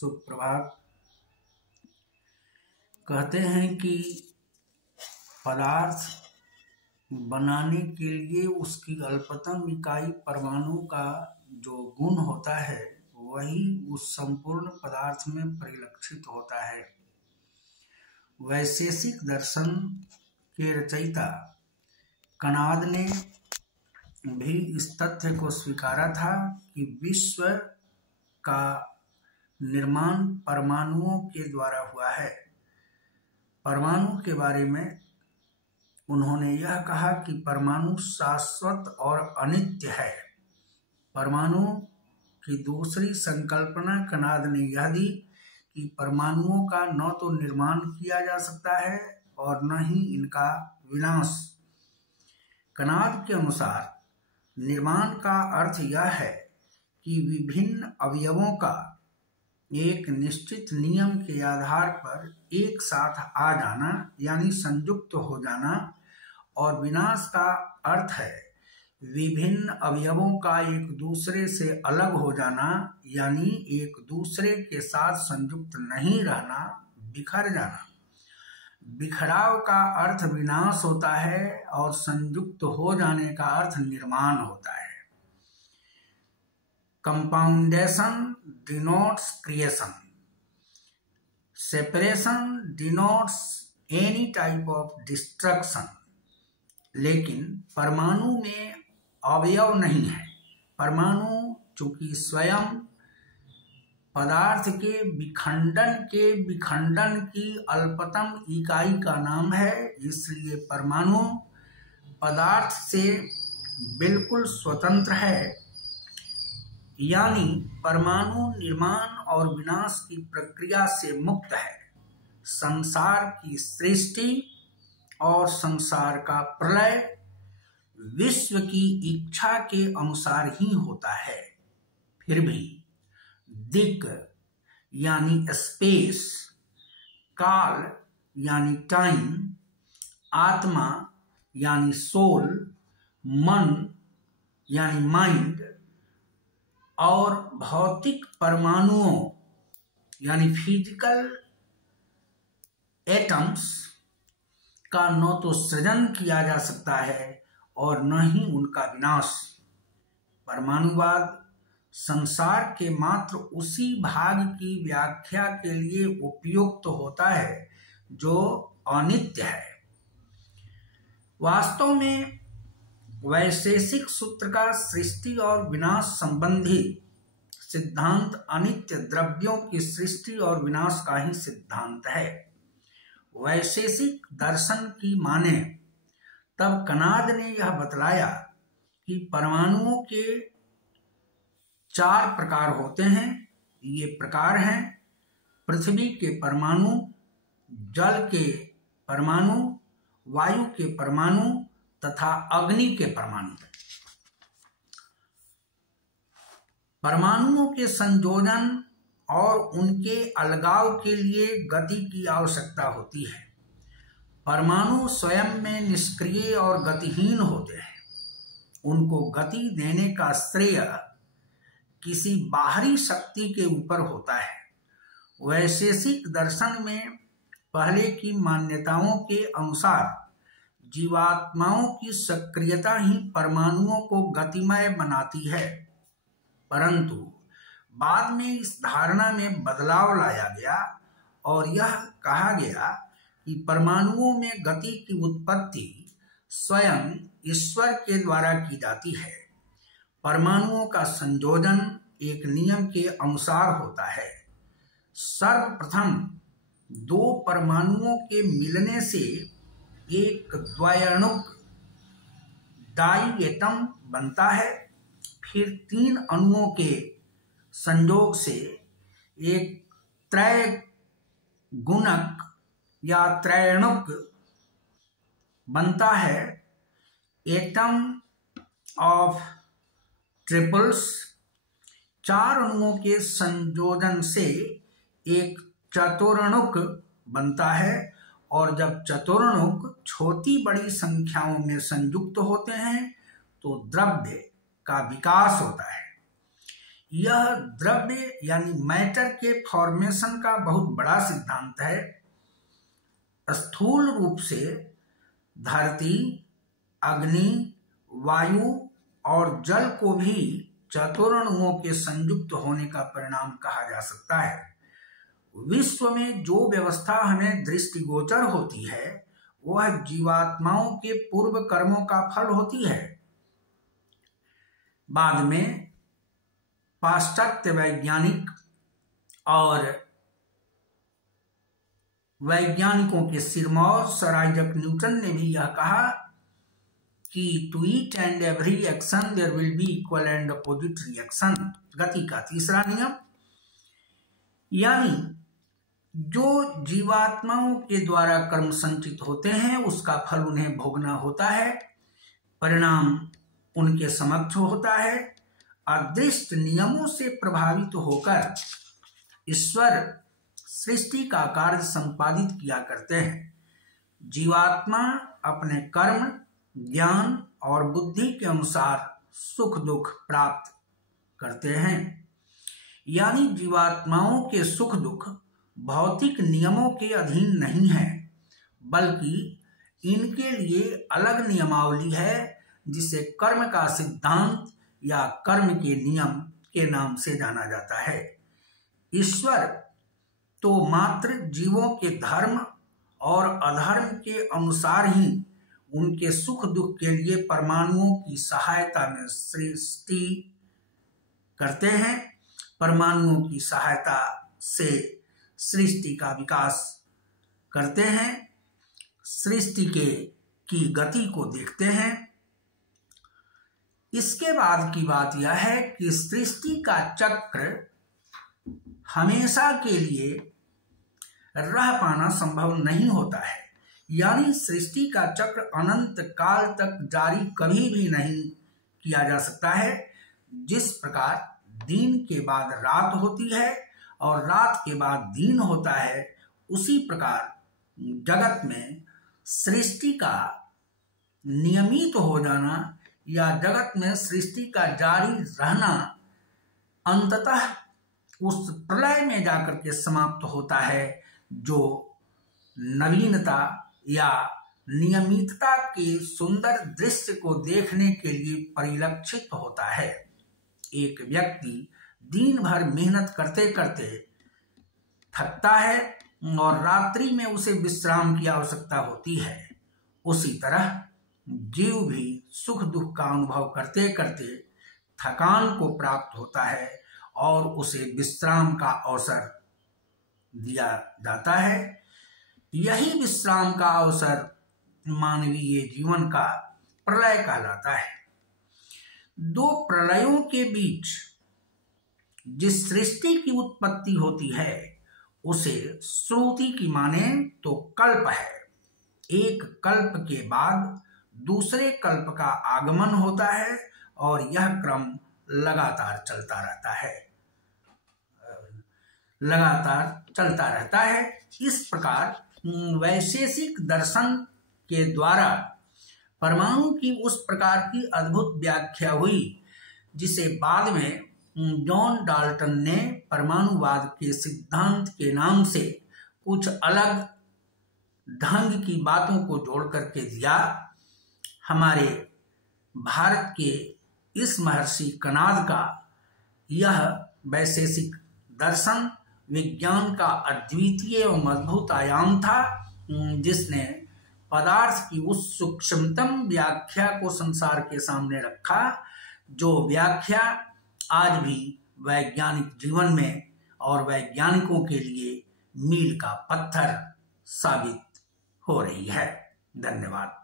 सुप्रभात। कहते हैं कि पदार्थ बनाने के लिए उसकी अल्पतम इकाई परमाणु का जो गुण होता है वही उस संपूर्ण पदार्थ में परिलक्षित होता है। वैशेषिक दर्शन के रचयिता कणाद ने भी इस तथ्य को स्वीकारा था कि विश्व का निर्माण परमाणुओं के द्वारा हुआ है। परमाणु के बारे में उन्होंने यह कहा कि परमाणु शाश्वत और अनित्य है। परमाणु की दूसरी संकल्पना कणाद ने यह दी कि परमाणुओं का न तो निर्माण किया जा सकता है और न ही इनका विनाश। कणाद के अनुसार निर्माण का अर्थ यह है कि विभिन्न अवयवों का एक निश्चित नियम के आधार पर एक साथ आ जाना यानी संयुक्त हो जाना, और विनाश का अर्थ है विभिन्न अवयवों का एक दूसरे से अलग हो जाना यानी एक दूसरे के साथ संयुक्त नहीं रहना, बिखर जाना। बिखराव का अर्थ विनाश होता है और संयुक्त हो जाने का अर्थ निर्माण होता है। Compoundation denotes creation, separation denotes any type of destruction. लेकिन परमाणु में अवयव नहीं है। परमाणु चूंकि स्वयं पदार्थ के विखंडन की अल्पतम इकाई का नाम है, इसलिए परमाणु पदार्थ से बिल्कुल स्वतंत्र है। यानी परमाणु निर्माण और विनाश की प्रक्रिया से मुक्त है। संसार की सृष्टि और संसार का प्रलय विश्व की इच्छा के अनुसार ही होता है। फिर भी दिक् यानी स्पेस, काल यानी टाइम, आत्मा यानी सोल, मन यानी माइंड और भौतिक परमाणुओं यानी फिजिकल एटम्स का न तो सृजन किया जा सकता है और न ही उनका विनाश। परमाणुवाद संसार के मात्र उसी भाग की व्याख्या के लिए उपयुक्त होता है जो अनित्य है। वास्तव में वैशेषिक सूत्र का सृष्टि और विनाश संबंधी सिद्धांत अनित्य द्रव्यों की सृष्टि और विनाश का ही सिद्धांत है। वैशेषिक दर्शन की माने तब कणाद ने यह बतलाया कि परमाणुओं के 4 प्रकार होते हैं। ये प्रकार हैं पृथ्वी के परमाणु, जल के परमाणु, वायु के परमाणु तथा अग्नि के परमाणु। परमाणुओं के संयोजन और उनके अलगाव के लिए गति की आवश्यकता होती है। परमाणु स्वयं में निष्क्रिय और गतिहीन होते हैं। उनको गति देने का श्रेय किसी बाहरी शक्ति के ऊपर होता है। वैशेषिक दर्शन में पहले की मान्यताओं के अनुसार जीवात्माओं की सक्रियता ही परमाणुओं को गतिमय बनाती है, परंतु बाद में इस धारणा में बदलाव लाया गया और यह कहा गया कि परमाणुओं में गति की उत्पत्ति स्वयं ईश्वर के द्वारा की जाती है। परमाणुओं का संयोजन एक नियम के अनुसार होता है। सर्वप्रथम 2 परमाणुओं के मिलने से एक द्वयणुक डाई-एटम बनता है। फिर 3 अणुओं के संयोग से एक त्रैगुणक या त्रैणुक बनता है। Atom of triples. 4 अणुओं के संयोजन से एक चतुर्णुक बनता है, और जब चतुर्णुक छोटी बड़ी संख्याओं में संयुक्त होते हैं तो द्रव्य का विकास होता है। यह द्रव्य यानी मैटर के फॉर्मेशन का बहुत बड़ा सिद्धांत है। स्थूल रूप से धरती, अग्नि, वायु और जल को भी चतुर्णुओं के संयुक्त होने का परिणाम कहा जा सकता है। विश्व में जो व्यवस्था हमें दृष्टिगोचर होती है वह जीवात्माओं के पूर्व कर्मों का फल होती है। बाद में पाश्चात्य वैज्ञानिक और वैज्ञानिकों के सिरमौर सर आइजक न्यूटन ने भी यह कहा कि to each and every action there will be equal and opposite reaction, गति का तीसरा नियम। यानी जो जीवात्माओं के द्वारा कर्म संचित होते हैं उसका फल उन्हें भोगना होता है, परिणाम उनके समक्ष होता है। अदृष्ट नियमों से प्रभावित होकर ईश्वर सृष्टि का कार्य संपादित किया करते हैं। जीवात्मा अपने कर्म, ज्ञान और बुद्धि के अनुसार सुख दुख प्राप्त करते हैं। यानी जीवात्माओं के सुख दुख भौतिक नियमों के अधीन नहीं है, बल्कि इनके लिए अलग नियमावली है जिसे कर्म का सिद्धांत या कर्म के नियम के नाम से जाना जाता है। ईश्वर तो मात्र जीवों के धर्म और अधर्म के अनुसार ही उनके सुख दुख के लिए परमाणुओं की सहायता में सृष्टि करते हैं। परमाणुओं की सहायता से सृष्टि का विकास करते हैं, सृष्टि की गति को देखते हैं। इसके बाद की बात यह है कि सृष्टि का चक्र हमेशा के लिए रह पाना संभव नहीं होता है। यानी सृष्टि का चक्र अनंत काल तक जारी कभी भी नहीं किया जा सकता है। जिस प्रकार दिन के बाद रात होती है और रात के बाद दिन होता है, उसी प्रकार जगत में सृष्टि का नियमित हो जाना या जगत में सृष्टि का जारी रहना अंततः उस प्रलय में जाकर के समाप्त होता है, जो नवीनता या नियमितता के सुंदर दृश्य को देखने के लिए परिलक्षित होता है। एक व्यक्ति दिन भर मेहनत करते करते थकता है और रात्रि में उसे विश्राम की आवश्यकता होती है। उसी तरह जीव भी सुख दुख का अनुभव करते करते थकान को प्राप्त होता है और उसे विश्राम का अवसर दिया जाता है। यही विश्राम का अवसर मानवीय जीवन का प्रलय कहलाता है। दो प्रलयों के बीच जिस सृष्टि की उत्पत्ति होती है उसे श्रुति की माने तो कल्प है। एक कल्प के बाद दूसरे कल्प का आगमन होता है और यह क्रम लगातार चलता रहता है। इस प्रकार वैशेषिक दर्शन के द्वारा परमाणु की उस प्रकार की अद्भुत व्याख्या हुई जिसे बाद में जॉन डाल्टन ने परमाणुवाद के सिद्धांत के नाम से कुछ अलग ढंग की बातों को जोड़ करके दिया। हमारे भारत के इस महर्षि कणाद का यह वैशेषिक दर्शन विज्ञान का अद्वितीय और अद्भुत आयाम था, जिसने पदार्थ की उस सूक्ष्मतम व्याख्या को संसार के सामने रखा, जो व्याख्या आज भी वैज्ञानिक जीवन में और वैज्ञानिकों के लिए मील का पत्थर साबित हो रही है। धन्यवाद।